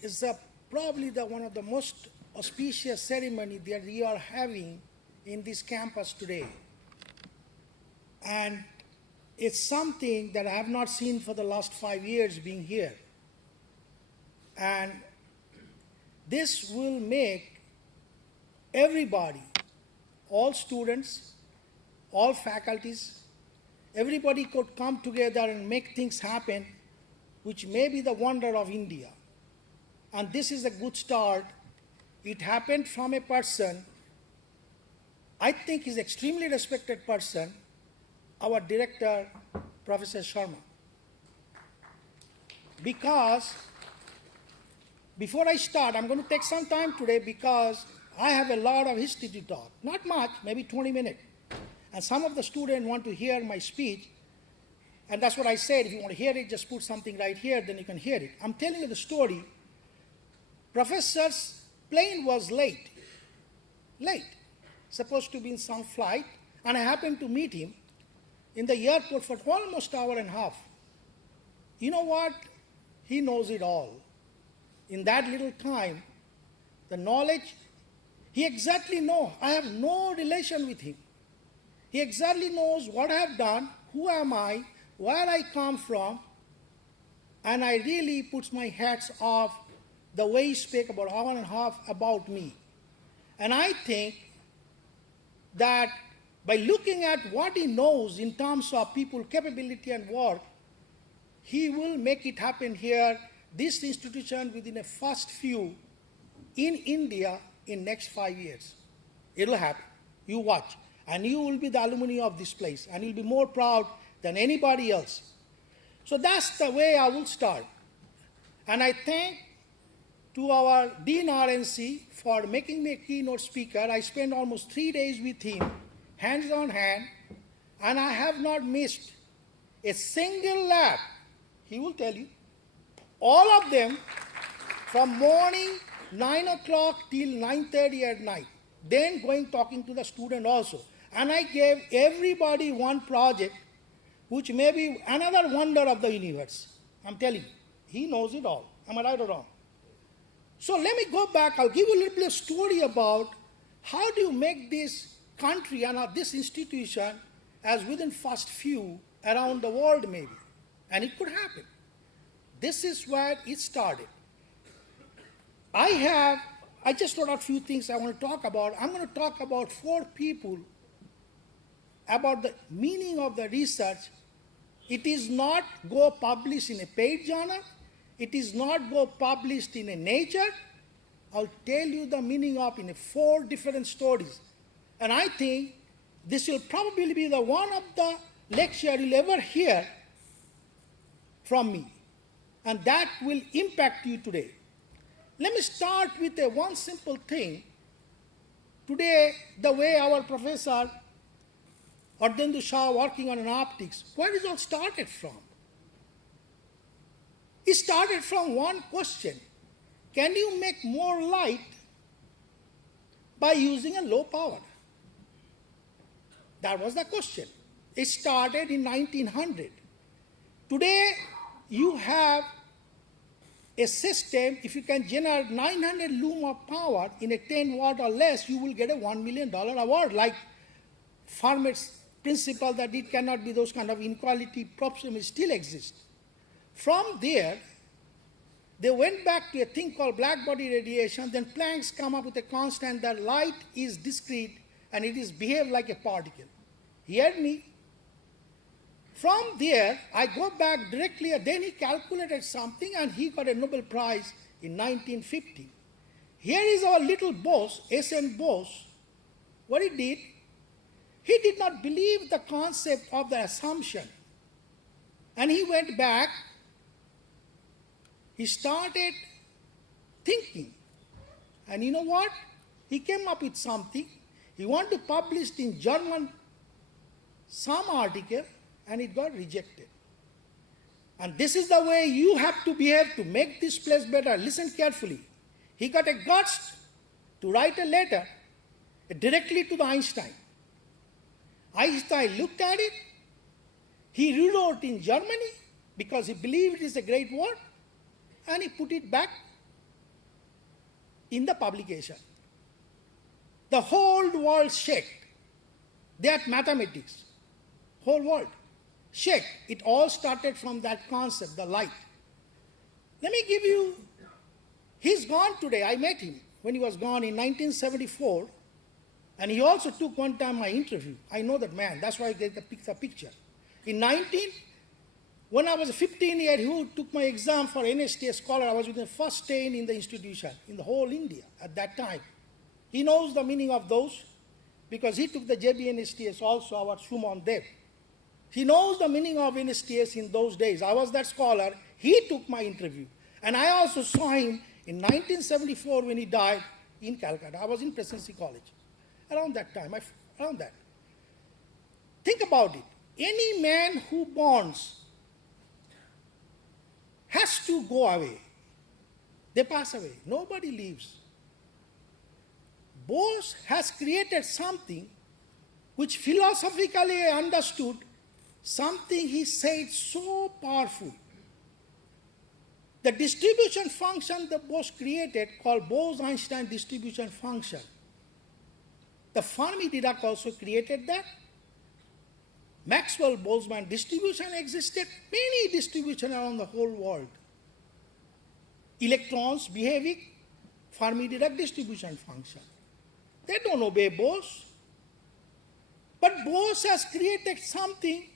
is probably one of the most auspicious ceremony that we are having in this campus today. And it's something that I have not seen for the last 5 years being here. And this will make everybody, all students, all faculties, everybody could come together and make things happen, which may be the wonder of India. And this is a good start. It happened from a person, I think is extremely respected person, our director, Professor Sharma. Because, before I start, I'm going to take some time today because I have a lot of history to talk. Not much, maybe 20 minutes. And some of the students want to hear my speech, and that's what I said. If you want to hear it, just put something right here, then you can hear it. I'm telling you the story. Professor's plane was late, supposed to be in some flight, and I happened to meet him in the airport for almost an hour and a half. You know what? He knows it all. In that little time, the knowledge, he exactly knows. I have no relation with him. He exactly knows what I have done, who am I, where I come from, and I really puts my hats off the way he spoke about an hour and a half about me. And I think that by looking at what he knows in terms of people capability and work, he will make it happen here, this institution within a first few in India in next 5 years. It'll happen. You watch. And you will be the alumni of this place, and you'll be more proud than anybody else. So that's the way I will start. And I thank to our Dean RNC for making me a keynote speaker. I spent almost 3 days with him, hands on hand, and I have not missed a single lab. He will tell you. All of them from morning 9 o'clock till 9:30 at night. Then going talking to the student also. And I gave everybody one project, which may be another wonder of the universe. I'm telling you, he knows it all. Am I right or wrong? So let me go back. I'll give you a little bit of story about how do you make this country and this institution as within first few around the world maybe. And it could happen. This is where it started. I just wrote out a few things I want to talk about. I'm going to talk about 4 people about the meaning of the research. It is not go published in a paid journal. It is not go published in a Nature. I'll tell you the meaning of in 4 different stories. And I think this will probably be the one of the lecture you'll ever hear from me. And that will impact you today. Let me start with one simple thing. Today, the way our professor Ardhendu Shah working on an optics, where is all started from? It started from one question. Can you make more light by using a low power? That was the question. It started in 1900. Today, you have a system, if you can generate 900 loom of power in a 10 watt or less, you will get a $1 million award, like Fermat's principle that it cannot be those kind of inequality problems still exist. From there, they went back to a thing called black body radiation. Then Planck's come up with a constant that light is discrete and it is behaved like a particle. Hear me? From there, I go back directly, then he calculated something and he got a Nobel Prize in 1950. Here is our little boss, S.N. Bose. What he did, he did not believe the concept of the assumption. And he went back, he started thinking. And you know what? He came up with something. He wanted to publish in German some article, and it got rejected. And this is the way you have to behave to make this place better. Listen carefully. He got a guts to write a letter directly to the Einstein. Einstein looked at it. He rewrote in Germany because he believed it is a great work, and he put it back in the publication. The whole world shook. That mathematics, whole world shook. It all started from that concept, the light. Let me give you, he's gone today. I met him when he was gone in 1974, and he also took one time my interview. I know that man, that's why I get the picture. When I was 15 years old, who took my exam for NSTA scholar, I was with the first 10 in the institution, in the whole India at that time. He knows the meaning of those, because he took the JB NSTS also, our Suman Dev. He knows the meaning of NSTS in those days. I was that scholar. He took my interview. And I also saw him in 1974 when he died in Calcutta. I was in Presidency College around that time, around that. Think about it. Any man who bonds has to go away. They pass away. Nobody leaves. Bose has created something which philosophically I understood, something he said so powerful. The distribution function that Bose created, called Bose-Einstein distribution function. The Fermi-Dirac also created that. Maxwell-Boltzmann distribution existed, many distributions around the whole world. Electrons behaving, Fermi-Dirac distribution function. They don't obey Bose. But Bose has created something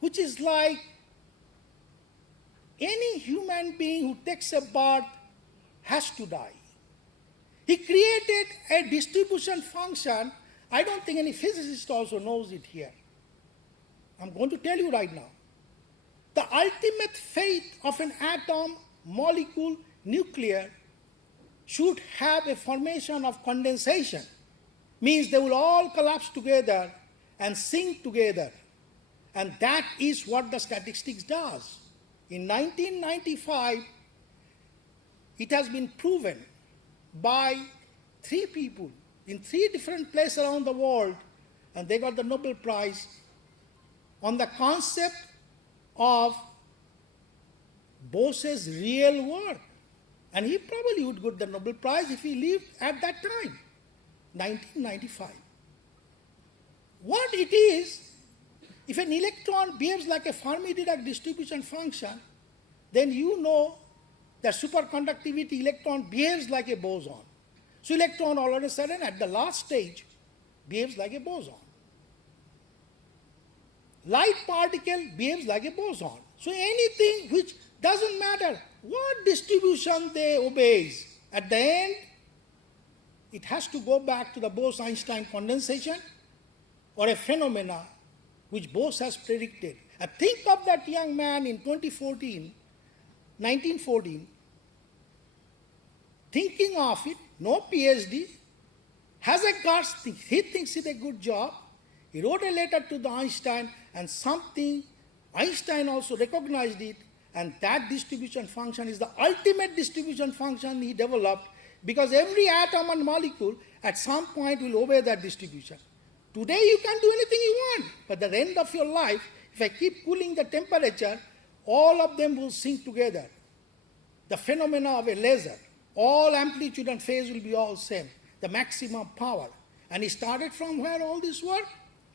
which is like any human being who takes a birth has to die. He created a distribution function. I don't think any physicist also knows it here. I'm going to tell you right now. The ultimate fate of an atom, molecule, nuclear should have a formation of condensation. Means they will all collapse together and sink together. And that is what the statistics does. In 1995, it has been proven by 3 people in 3 different places around the world, and they got the Nobel Prize on the concept of Bose's real work. And he probably would get the Nobel Prize if he lived at that time, 1995. What it is, if an electron behaves like a Fermi-Dirac distribution function, then you know that superconductivity electron behaves like a boson. So electron all of a sudden at the last stage behaves like a boson. Light particle behaves like a boson. So anything which doesn't matter what distribution they obeys, at the end, it has to go back to the Bose-Einstein condensation or a phenomena which Bose has predicted. And think of that young man in 1914, thinking of it, no PhD, has a guts, he thinks it's a good job. He wrote a letter to the Einstein, and something, Einstein also recognized it, and that distribution function is the ultimate distribution function he developed, because every atom and molecule at some point will obey that distribution. Today you can do anything you want, but at the end of your life, if I keep cooling the temperature, all of them will sink together. The phenomena of a laser, all amplitude and phase will be all same, the maximum power. And it started from where all this work?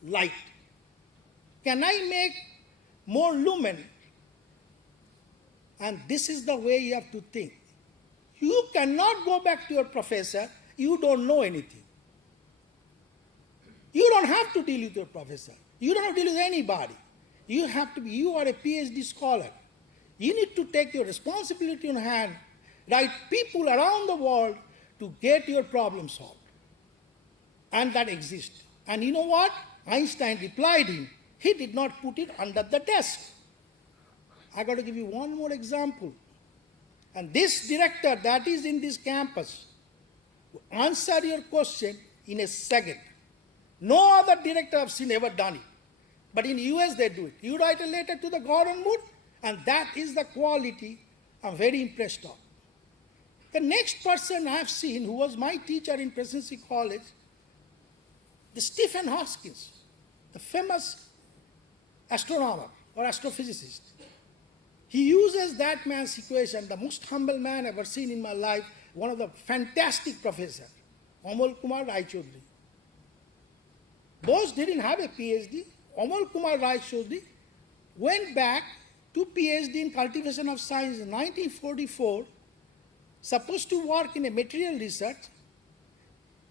Light. Can I make more lumen? And this is the way you have to think. You cannot go back to your professor, you don't know anything. You don't have to deal with your professor. You don't have to deal with anybody. You are a PhD scholar. You need to take your responsibility in hand, write people around the world to get your problem solved. And that exists. And you know what? Einstein replied him. He did not put it under the desk. I got to give you one more example. And this director that is in this campus will answer your question in a second. No other director I've seen ever done it. But in the US they do it. You write a letter to the Gordon Mood, and that is the quality I'm very impressed of. The next person I've seen who was my teacher in Presidency College, the Stephen Hawking, the famous astronomer or astrophysicist. He uses that man's equation, the most humble man I've ever seen in my life, one of the fantastic professors, Amal Kumar Rai Chaudhary. Bose didn't have a PhD. Amal Kumar Rai Chaudhary went back to PhD in cultivation of science in 1944, supposed to work in a material research.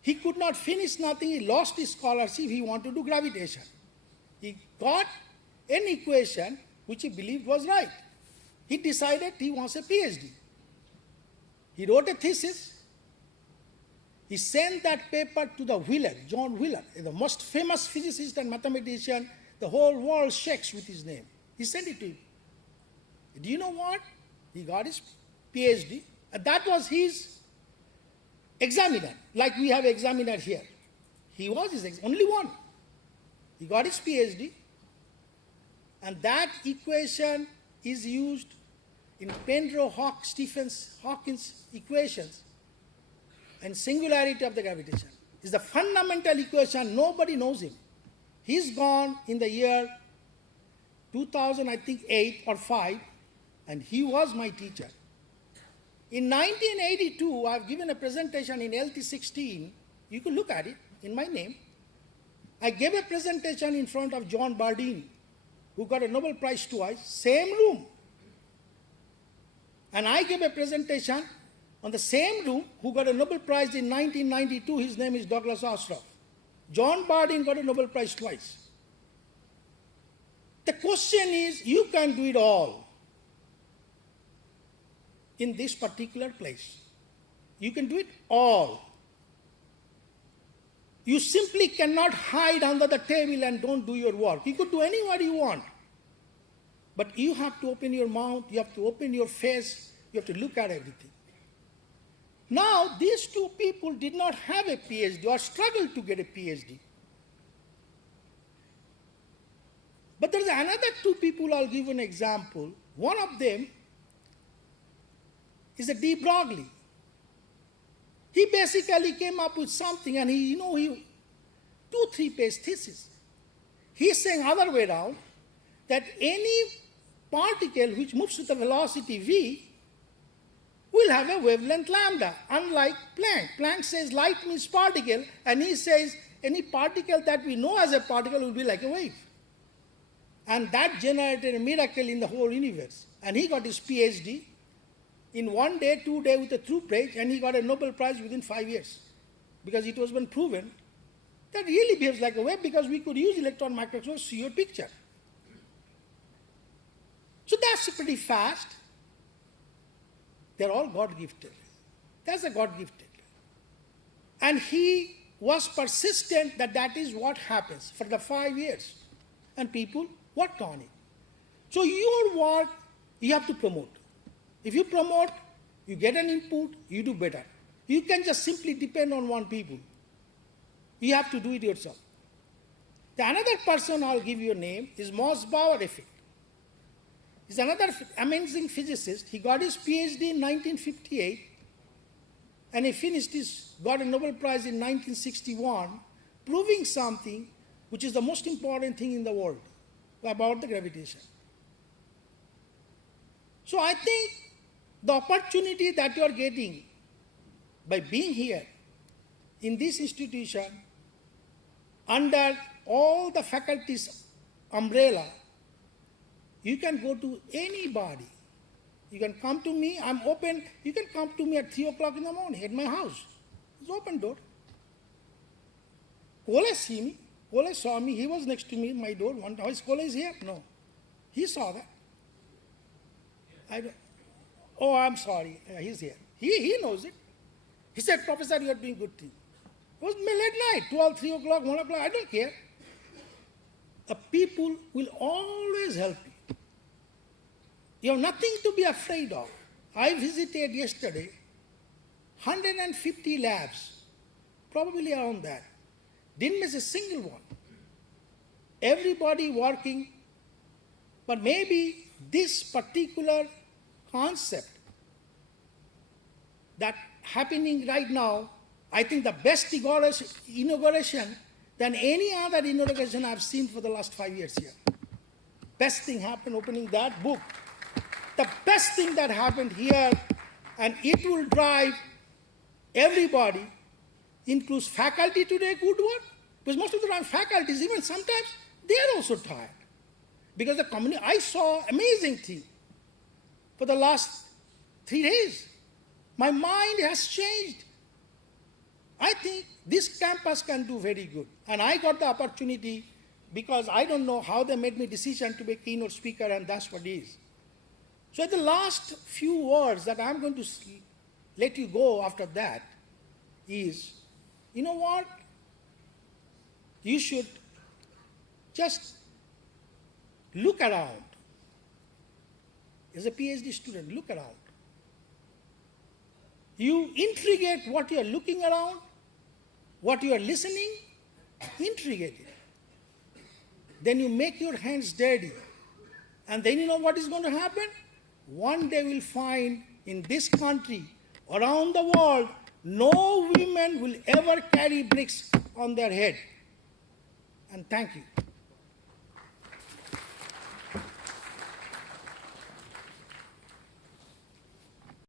He could not finish nothing. He lost his scholarship. He wanted to do gravitation. He got an equation which he believed was right. He decided he wants a PhD. He wrote a thesis. He sent that paper to the Wheeler, John Wheeler, the most famous physicist and mathematician. The whole world shakes with his name. He sent it to him. Do you know what? He got his PhD. And that was his examiner, like we have examiner here. He was his only one. He got his PhD. And that equation is used in Penrose-Hawkins equations and singularity of the gravitation. It's the fundamental equation. Nobody knows him. He's gone in the year 2000, I think 8 or 5, and he was my teacher. In 1982, I've given a presentation in LT16. You can look at it in my name. I gave a presentation in front of John Bardeen, who got a Nobel Prize twice, same room. And I gave a presentation on the same room, who got a Nobel Prize in 1992. His name is Douglas Ostroff. John Bardeen got a Nobel Prize twice. The question is, you can do it all in this particular place. You can do it all. You simply cannot hide under the table and don't do your work. You could do anywhere you want. But you have to open your mouth, you have to open your face, you have to look at everything. Now, these two people did not have a PhD or struggled to get a PhD. But there is another two people. I'll give you an example. One of them is a D. Broglie. He basically came up with something, and he 2-3 page thesis. He's saying other way around, that any particle which moves with a velocity v will have a wavelength lambda, unlike Planck. Planck says light means particle, and he says any particle that we know as a particle will be like a wave. And that generated a miracle in the whole universe. And he got his PhD in 1 day, 2 days with a through page, and he got a Nobel Prize within 5 years. Because it was been proven that really behaves like a wave, because we could use electron microscope to see your picture. So that's pretty fast. They're all God-gifted. That's a God-gifted. And he was persistent that that is what happens for the 5 years. And people worked on it. So your work, you have to promote. If you promote, you get an input, you do better. You can just simply depend on one people. You have to do it yourself. The another person, I'll give you a name, is Mossbauer effect. He's another amazing physicist. He got his PhD in 1958, and he got a Nobel Prize in 1961, proving something which is the most important thing in the world about the gravitation. So I think the opportunity that you are getting by being here in this institution under all the faculties umbrella, you can go to anybody. You can come to me, I'm open. You can come to me at 3 o'clock in the morning at my house. It's open door. Kole see me. Kole saw me. He was next to me in my door. One time, is Kole is here? No. He saw that. I'm sorry. He's here. He knows it. He said, Professor, you are doing good thing. It was late night, 12, 3 o'clock, 1 o'clock. I don't care. The people will always help you. You have nothing to be afraid of. I visited yesterday 150 labs, probably around that. Didn't miss a single one. Everybody working, but maybe this particular concept that happening right now, I think the best inauguration than any other inauguration I've seen for the last 5 years here. Best thing happened opening that book. the best thing that happened here, and it will drive everybody, includes faculty today, good work. Because most of the time faculties, even sometimes, they are also tired. Because the community, I saw amazing thing for the last 3 days. My mind has changed. I think this campus can do very good. And I got the opportunity because I don't know how they made me decision to be a keynote speaker, and that's what it is. So the last few words that I'm going to let you go after that is, you know what? You should just look around. As a PhD student, look around. You integrate what you are looking around, what you are listening, integrate it. Then you make your hands dirty. And then you know what is going to happen? One day we'll find in this country, around the world, no women will ever carry bricks on their head. And thank you.